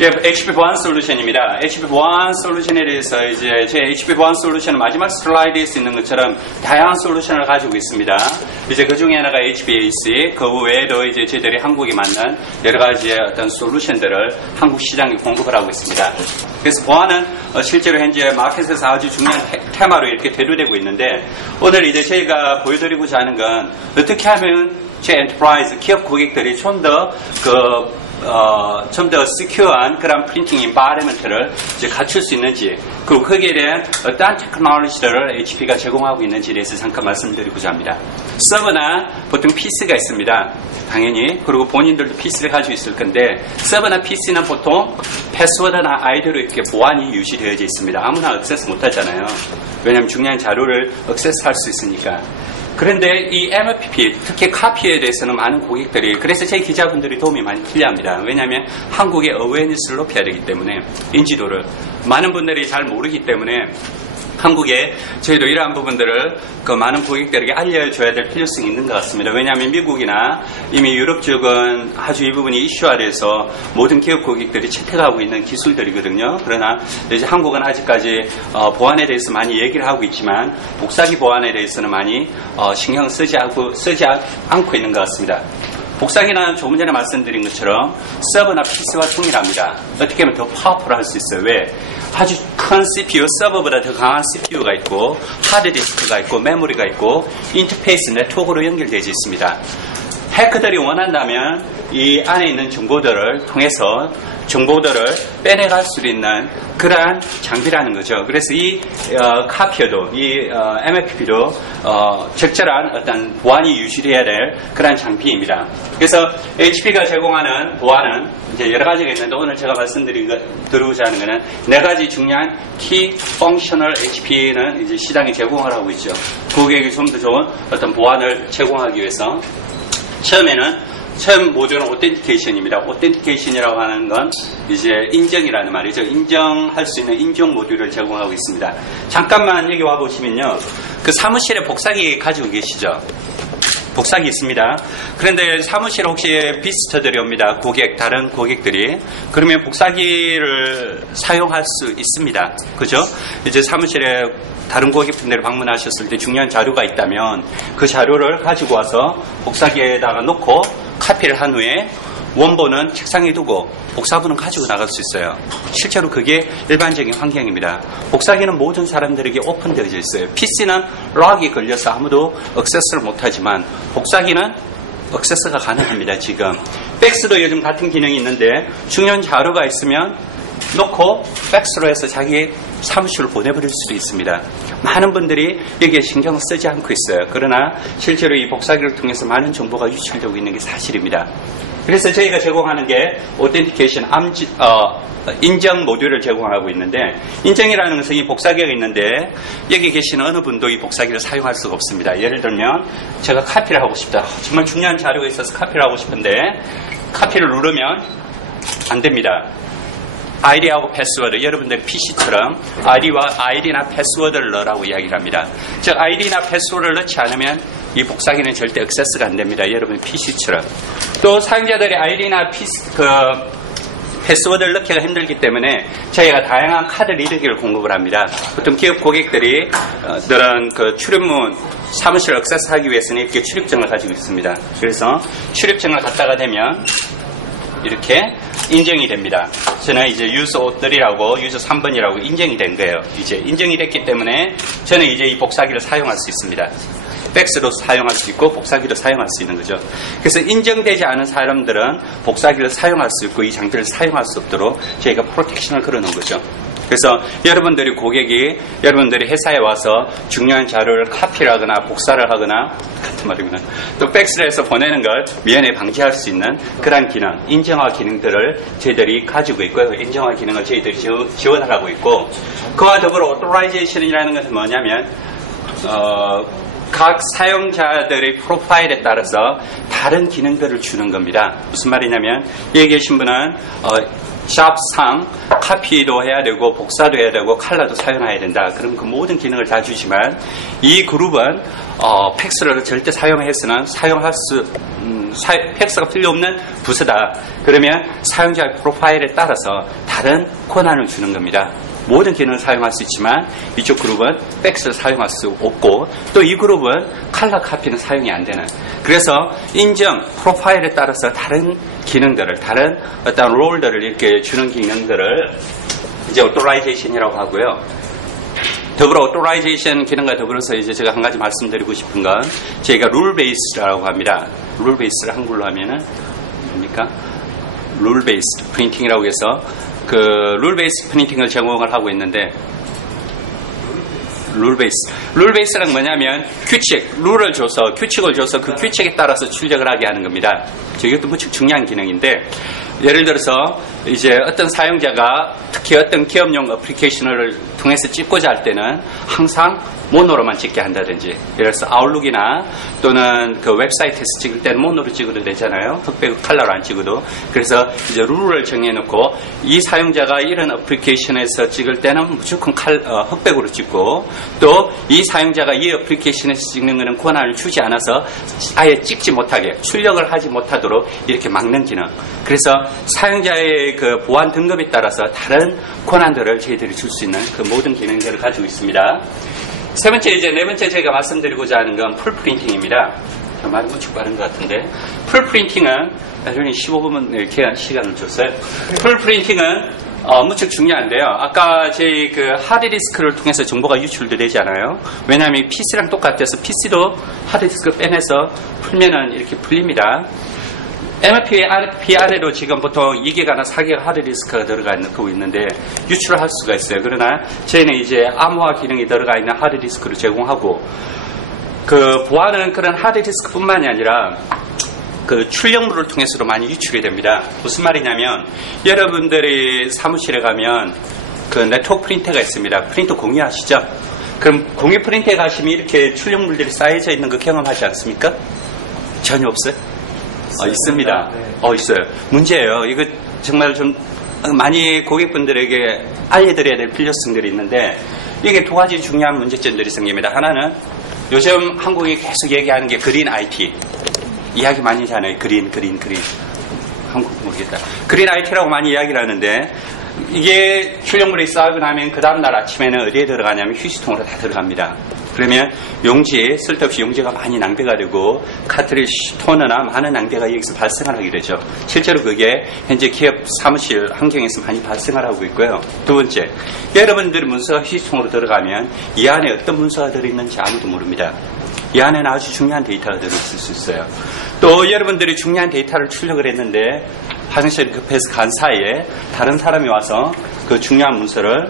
예, HP 보안 솔루션입니다. HP 보안 솔루션에 대해서 이제 제 HP 보안 솔루션은 마지막 슬라이드에 수 있는 것처럼 다양한 솔루션을 가지고 있습니다. 이제 그 중에 하나가 HBAC, 그 외에도 이제 저희들이 한국에 맞는 여러 가지의 어떤 솔루션들을 한국 시장에 공급을 하고 있습니다. 그래서 보안은 실제로 현재 마켓에서 아주 중요한 테마로 이렇게 대두되고 있는데, 오늘 이제 저희가 보여드리고자 하는 건 어떻게 하면 제 엔터프라이즈 기업 고객들이 좀 더 시큐어한 그런 프린팅 인바이러먼트를 이제 갖출 수 있는지, 그리고 거기에 대한 어떠한 테크놀로지들을 HP가 제공하고 있는지에 대해서 잠깐 말씀드리고자 합니다. 서버나 보통 PC가 있습니다. 당연히. 그리고 본인들도 PC를 가지고 있을 건데, 서버나 PC는 보통 패스워드나 아이디로 이렇게 보안이 유지되어져 있습니다. 아무나 액세스 못 하잖아요. 왜냐하면 중요한 자료를 액세스할 수 있으니까. 그런데 이 MFP, 특히 카피에 대해서는 많은 고객들이, 그래서 제 기자분들이 도움이 많이 필요합니다. 왜냐하면 한국의 어웨어니스를 높여야 되기 때문에, 인지도를 많은 분들이 잘 모르기 때문에 한국에 저희도 이러한 부분들을 그 많은 고객들에게 알려줘야 될 필요성이 있는 것 같습니다. 왜냐하면 미국이나 이미 유럽 쪽은 아주 이 부분이 이슈화돼서 모든 기업 고객들이 채택하고 있는 기술들이거든요. 그러나 이제 한국은 아직까지 보안에 대해서 많이 얘기를 하고 있지만 복사기 보안에 대해서는 많이 신경 쓰지 않고 있는 것 같습니다. 복사기는 조금 전에 말씀드린 것처럼 서버나 PC와 동일합니다. 어떻게 하면 더 파워풀할 수 있어요. 왜? 아주 큰 CPU, 서버보다 더 강한 CPU가 있고, 하드디스크가 있고, 메모리가 있고, 인터페이스 네트워크로 연결되어 있습니다. 해커들이 원한다면 이 안에 있는 정보들을 통해서 정보들을 빼내갈 수 있는 그러한 장비라는 거죠. 그래서 이 카피어도, 이 MFP도 적절한 어떤 보안이 유지돼야 될 그러한 장비입니다. 그래서 HP가 제공하는 보안은 이제 여러 가지가 있는데, 오늘 제가 드리고자 하는 것은 네 가지 중요한 키 펑셔널 HP는 이제 시장에 제공을 하고 있죠. 고객에게 좀 더 좋은 어떤 보안을 제공하기 위해서 처음 모듈은 오텐티케이션입니다. 오텐티케이션이라고 하는 건 이제 인정이라는 말이죠. 인정할 수 있는 인증 모듈을 제공하고 있습니다. 잠깐만 여기 와 보시면요, 그 사무실에 복사기 가지고 계시죠? 복사기 있습니다. 그런데 사무실에 혹시 비스터들이 옵니다. 다른 고객들이. 그러면 복사기를 사용할 수 있습니다. 그죠? 이제 사무실에 다른 고객분들이 방문하셨을 때 중요한 자료가 있다면 그 자료를 가지고 와서 복사기에다가 놓고 카피를 한 후에 원본은 책상에 두고 복사본은 가지고 나갈 수 있어요. 실제로 그게 일반적인 환경입니다. 복사기는 모든 사람들에게 오픈되어져 있어요. PC는 락이 걸려서 아무도 액세스를 못하지만 복사기는 액세스가 가능합니다. 지금 팩스도 요즘 같은 기능이 있는데, 중요한 자료가 있으면 놓고 팩스로 해서 자기 사무실로 보내버릴 수도 있습니다. 많은 분들이 여기에 신경을 쓰지 않고 있어요. 그러나 실제로 이 복사기를 통해서 많은 정보가 유출되고 있는 게 사실입니다. 그래서 저희가 제공하는 게 오텐티케이션 인정 모듈을 제공하고 있는데, 인정이라는 것은 이 복사기가 있는데 여기 계시는 어느 분도 이 복사기를 사용할 수가 없습니다. 예를 들면 제가 카피를 하고 싶다. 정말 중요한 자료가 있어서 카피를 하고 싶은데 카피를 누르면 안 됩니다. 아이디하고 패스워드, 여러분들 PC처럼 아이디나 패스워드를 넣으라고 이야기를 합니다. 즉 아이디나 패스워드를 넣지 않으면 이 복사기는 절대 액세스가 안 됩니다. 여러분 PC처럼. 또 사용자들이 아이디나 패스워드를 넣기가 힘들기 때문에 저희가 다양한 카드 리더기를 공급을 합니다. 보통 기업 고객들이 그 출입문 사무실을 액세스하기 위해서는 이렇게 출입증을 가지고 있습니다. 그래서 출입증을 갖다가 대면 이렇게 인정이 됩니다. 저는 이제 유저 5이라고 유저 3번이라고 인정이 된 거예요. 이제 인정이 됐기 때문에 저는 이제 이 복사기를 사용할 수 있습니다. 팩스도 사용할 수 있고 복사기도 사용할 수 있는 거죠. 그래서 인정되지 않은 사람들은 복사기를 사용할 수 있고 이 장비를 사용할 수 없도록 저희가 프로텍션을 걸어놓은 거죠. 그래서 여러분들이 회사에 와서 중요한 자료를 카피를 하거나 복사를 하거나 같은 말이구나, 또 팩스를 해서 보내는 걸 미연에 방지할 수 있는 그런 기능, 인정화 기능들을 저희들이 가지고 있고요. 인정화 기능을 저희들이 지원을 하고 있고, 그와 더불어 오토라이제이션이라는 것은 뭐냐면 각 사용자들의 프로파일에 따라서 다른 기능들을 주는 겁니다. 무슨 말이냐면 여기 계신 분은 샵상 카피도 해야 되고 복사도 해야 되고 컬러도 사용해야 된다. 그럼 그 모든 기능을 다 주지만 이 그룹은 팩스를 절대 사용해서는 사용할 수 팩스가 필요 없는 부서다. 그러면 사용자의 프로파일에 따라서 다른 권한을 주는 겁니다. 모든 기능을 사용할 수 있지만 이쪽 그룹은 팩스를 사용할 수 없고 또 이 그룹은 컬러 카피는 사용이 안 되는. 그래서 인정 프로파일에 따라서 다른 기능들을 다른 어떤 롤들을 이렇게 주는 기능들을 이제 오토라이제이션이라고 하고요. 더불어 오토라이제이션 기능과 더불어서 이제 제가 한 가지 말씀드리고 싶은 건 저희가 룰 베이스라고 합니다. 룰 베이스를 한글로 하면은 뭡니까? 룰 베이스 프린팅이라고 해서 그 룰 베이스 프린팅을 제공을 하고 있는데 룰 베이스는 뭐냐면 룰을 줘서 규칙을 줘서 그 규칙에 따라서 출력을 하게 하는 겁니다. 이것도 무척 중요한 기능인데 예를 들어서 이제 어떤 사용자가 특히 어떤 기업용 어플리케이션을 통해서 찍고자 할 때는 항상 모노로만 찍게 한다든지 예를 들어서 아웃룩이나 또는 그 웹사이트에서 찍을 때는 모노로 찍어도 되잖아요. 흑백 컬러로 안 찍어도. 그래서 이제 룰을 정해놓고 이 사용자가 이런 어플리케이션에서 찍을 때는 무조건 흑백으로 찍고 또 이 사용자가 이 어플리케이션에서 찍는 것은 권한을 주지 않아서 아예 찍지 못하게 출력을 하지 못하도록 이렇게 막는 기능. 그래서 사용자의 그 보안 등급에 따라서 다른 권한들을 저희들이 줄 수 있는 그 모든 기능들을 가지고 있습니다. 세 번째, 이제 네 번째 제가 말씀드리고자 하는 건 풀 프린팅입니다. 말이 무척 빠른 것 같은데. 풀 프린팅은, 나중에 15분만 이렇게 시간을 줬어요. 풀 프린팅은, 무척 중요한데요. 아까 저희 그 하드디스크를 통해서 정보가 유출도 되지 않아요. 왜냐하면 PC랑 똑같아서 PC도 하드디스크 빼내서 풀면은 이렇게 풀립니다. MFP 안에도 지금 보통 2기가나 4기가 하드디스크가 들어가 있는데 유출을 할 수가 있어요. 그러나 저희는 이제 암호화 기능이 들어가 있는 하드디스크를 제공하고 그 보안은 그런 하드디스크뿐만이 아니라 그 출력물을 통해서도 많이 유출이 됩니다. 무슨 말이냐면 여러분들이 사무실에 가면 그 네트워크 프린터가 있습니다. 프린터 공유하시죠? 그럼 공유 프린터에 가시면 이렇게 출력물들이 쌓여져 있는 거 경험하지 않습니까? 전혀 없어요? 있습니다. 있어요. 문제예요. 이거 정말 좀 많이 고객분들에게 알려드려야 될 필요성들이 있는데 이게 두 가지 중요한 문제점들이 생깁니다. 하나는 요즘 한국이 계속 얘기하는 게 그린 IT. 이야기 많이 하잖아요. 그린. 한국 모르겠다. 그린 IT라고 많이 이야기를 하는데 이게 출력물이 쌓이고 나면 그 다음날 아침에는 어디에 들어가냐면 휴지통으로 다 들어갑니다. 그러면 용지, 쓸데없이 용지가 많이 낭비가 되고 카트리지, 토너나 많은 낭비가 여기서 발생을 하게 되죠. 실제로 그게 현재 기업 사무실 환경에서 많이 발생을 하고 있고요. 두 번째, 여러분들의 문서가 휴지통으로 들어가면 이 안에 어떤 문서가 들어있는지 아무도 모릅니다. 이 안에는 아주 중요한 데이터가 들어있을 수 있어요. 또 여러분들이 중요한 데이터를 출력을 했는데 화장실에 급해서 간 사이에 다른 사람이 와서 그 중요한 문서를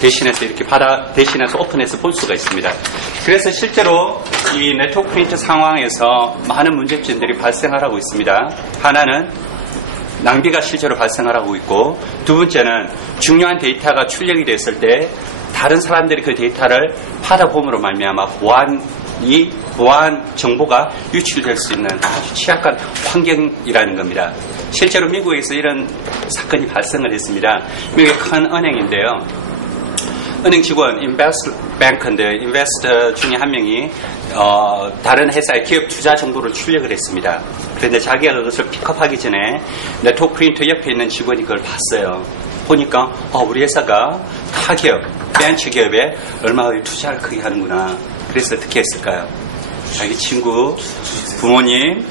대신해서 이렇게 대신해서 오픈해서 볼 수가 있습니다. 그래서 실제로 이 네트워크 프린터 상황에서 많은 문제점들이 발생을 하고 있습니다. 하나는 낭비가 실제로 발생을 하고 있고 두 번째는 중요한 데이터가 출력이 됐을 때 다른 사람들이 그 데이터를 받아봄으로 말미암아 보안 정보가 유출될 수 있는 아주 취약한 환경이라는 겁니다. 실제로 미국에서 이런 사건이 발생을 했습니다. 미국의 큰 은행인데요. 은행 직원, 인베스트뱅크인데 인베스터 중에 한 명이 다른 회사의 기업 투자 정보를 출력을 했습니다. 그런데 자기가 그것을 픽업하기 전에 네트워크 프린터 옆에 있는 직원이 그걸 봤어요. 보니까 우리 회사가 타 기업, 벤처 기업에 얼마나 투자를 크게 하는구나. 그래서 어떻게 했을까요? 자기 친구, 부모님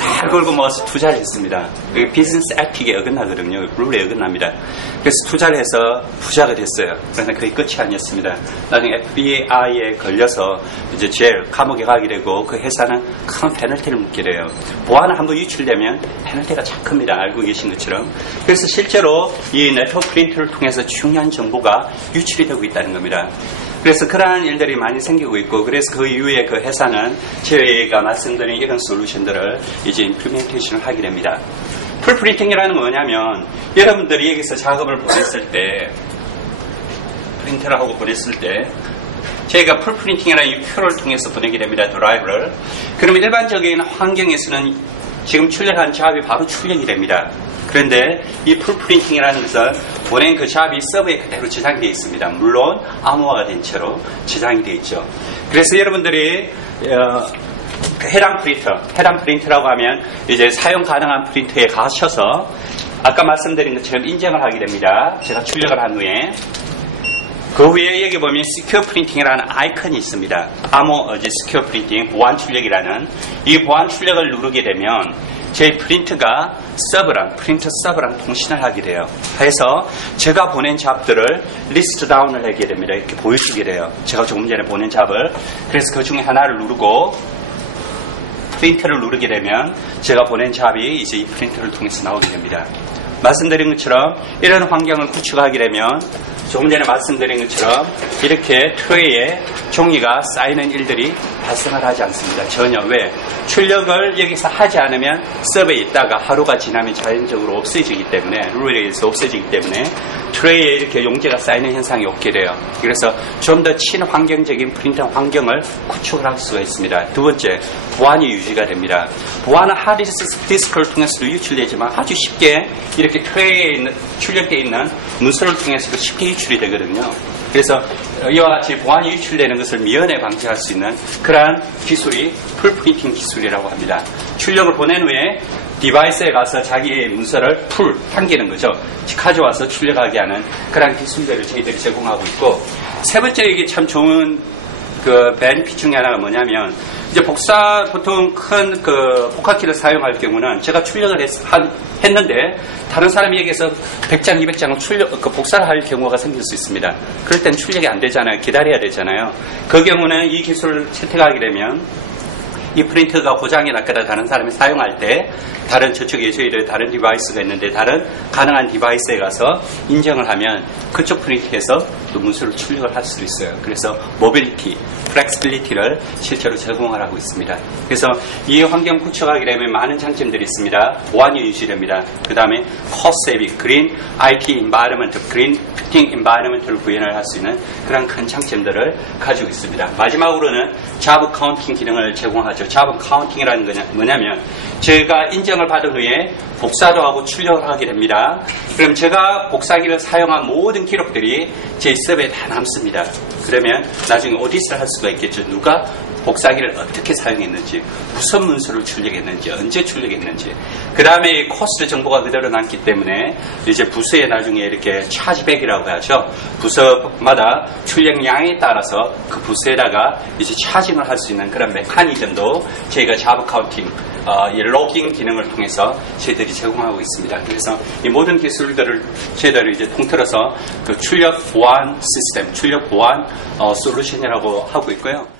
다 걸고 모아서 투자를 했습니다. 이게 비즈니스 에틱에 어긋나거든요. 룰에 어긋납니다. 그래서 투자를 해서 부자가 됐어요. 그러나 그게 끝이 아니었습니다. 나중에 FBI에 걸려서 이제 감옥에 가게 되고 그 회사는 큰 페널티를 묻게 돼요. 보안을 한번 유출되면 페널티가 참 큽니다. 알고 계신 것처럼. 그래서 실제로 이 네트워크 프린터를 통해서 중요한 정보가 유출이 되고 있다는 겁니다. 그래서 그러한 일들이 많이 생기고 있고 그래서 그 이후에 그 회사는 저희가 말씀드린 이런 솔루션들을 이제 임플리멘테이션을 하게 됩니다. 풀프린팅이라는 건 뭐냐면 여러분들이 여기서 작업을 보냈을 때 프린터를 하고 보냈을 때 저희가 풀프린팅이라는 이 표를 통해서 보내게 됩니다. 드라이브를. 그러면 일반적인 환경에서는 지금 출력한 잡이 바로 출력이 됩니다. 그런데 이 풀프린팅이라는 것은 보낸 그 잡이 서버에 그대로 저장되어 있습니다. 물론 암호화가 된 채로 저장이 되어 있죠. 그래서 여러분들이 해당 프린터라고 하면 이제 사용 가능한 프린터에 가셔서 아까 말씀드린 것처럼 인증을 하게 됩니다. 제가 출력을 한 후에 그 후에 여기 보면 Secure Printing이라는 아이콘이 있습니다. 이제 Secure Printing 보안 출력이라는 이 보안 출력을 누르게 되면 제 프린트가 프린터 서버랑 통신을 하게 돼요. 해서 제가 보낸 잡들을 리스트 다운을 하게 됩니다. 이렇게 보여주게 돼요. 제가 조금 전에 보낸 잡을. 그래서 그 중에 하나를 누르고 프린터를 누르게 되면 제가 보낸 잡이 이제 이 프린터를 통해서 나오게 됩니다. 말씀드린 것처럼 이런 환경을 구축하게 되면 조금 전에 말씀드린 것처럼 이렇게 트레이에 종이가 쌓이는 일들이 발생을 하지 않습니다. 전혀. 왜? 출력을 여기서 하지 않으면 서버에 있다가 하루가 지나면 자연적으로 없어지기 때문에 룰에 의해서 없어지기 때문에 트레이에 이렇게 용지가 쌓이는 현상이 없게 돼요. 그래서 좀 더 친환경적인 프린터 환경을 구축을 할 수가 있습니다. 두 번째, 보안이 유지가 됩니다. 보안은 하드디스크를 통해서도 유출되지만 아주 쉽게 이렇게 트레이에 출력되어 있는 문서를 통해서도 쉽게 유출이 되거든요. 그래서 이와 같이 보안이 유출되는 것을 미연에 방지할 수 있는 그러한 기술이 풀프린팅 기술이라고 합니다. 출력을 보낸 후에 디바이스에 가서 자기의 문서를 당기는 거죠. 가져와서 출력하게 하는 그런 기술들을 저희들이 제공하고 있고, 세 번째 이게 참 좋은 베네핏 중에 하나가 뭐냐면, 이제 보통 큰 복합키를 사용할 경우는 제가 출력을 했는데 다른 사람이 여기서 100장, 200장을 복사를 할 경우가 생길 수 있습니다. 그럴 땐 출력이 안 되잖아요. 기다려야 되잖아요. 그 경우는 이 기술을 채택하게 되면 이 프린터가 고장이 났거나 다른 사람이 사용할 때 다른 저쪽에 저희들 다른 디바이스가 있는데 다른 가능한 디바이스에 가서 인정을 하면 그쪽 프린터에서 또 문서를 출력을 할 수도 있어요. 그래서 모빌리티, 플렉시빌리티를 실제로 제공을 하고 있습니다. 그래서 이 환경 구축하게 되면 많은 장점들이 있습니다. 보안이 유지됩니다. 그 다음에 코스트 세이빙, 그린 IT 인바이러먼트, 그린 피팅 인바이러먼트를 구현을 할 수 있는 그런 큰 장점들을 가지고 있습니다. 마지막으로는 잡 카운팅 기능을 제공하죠. 잡 카운팅이라는 건 뭐냐면 제가 인정을 받은 후에 복사도 하고 출력을 하게 됩니다. 그럼 제가 복사기를 사용한 모든 기록들이 제 서버에 다 남습니다. 그러면 나중에 오디트를 할 수가 있겠죠. 누가 복사기를 어떻게 사용했는지, 무슨 문서를 출력했는지, 언제 출력했는지. 그 다음에 코스트 정보가 그대로 남기 때문에 이제 부서에 나중에 이렇게 차지백이라고 하죠. 부서마다 출력량에 따라서 그 부서에다가 이제 차징을 할 수 있는 그런 메커니즘도 저희가 자브 카운팅, 이 로깅 기능을 통해서 저희들이 제공하고 있습니다. 그래서 이 모든 기술들을 저희들이 이제 통틀어서 그 출력 보안 시스템, 출력 보안 솔루션이라고 하고 있고요.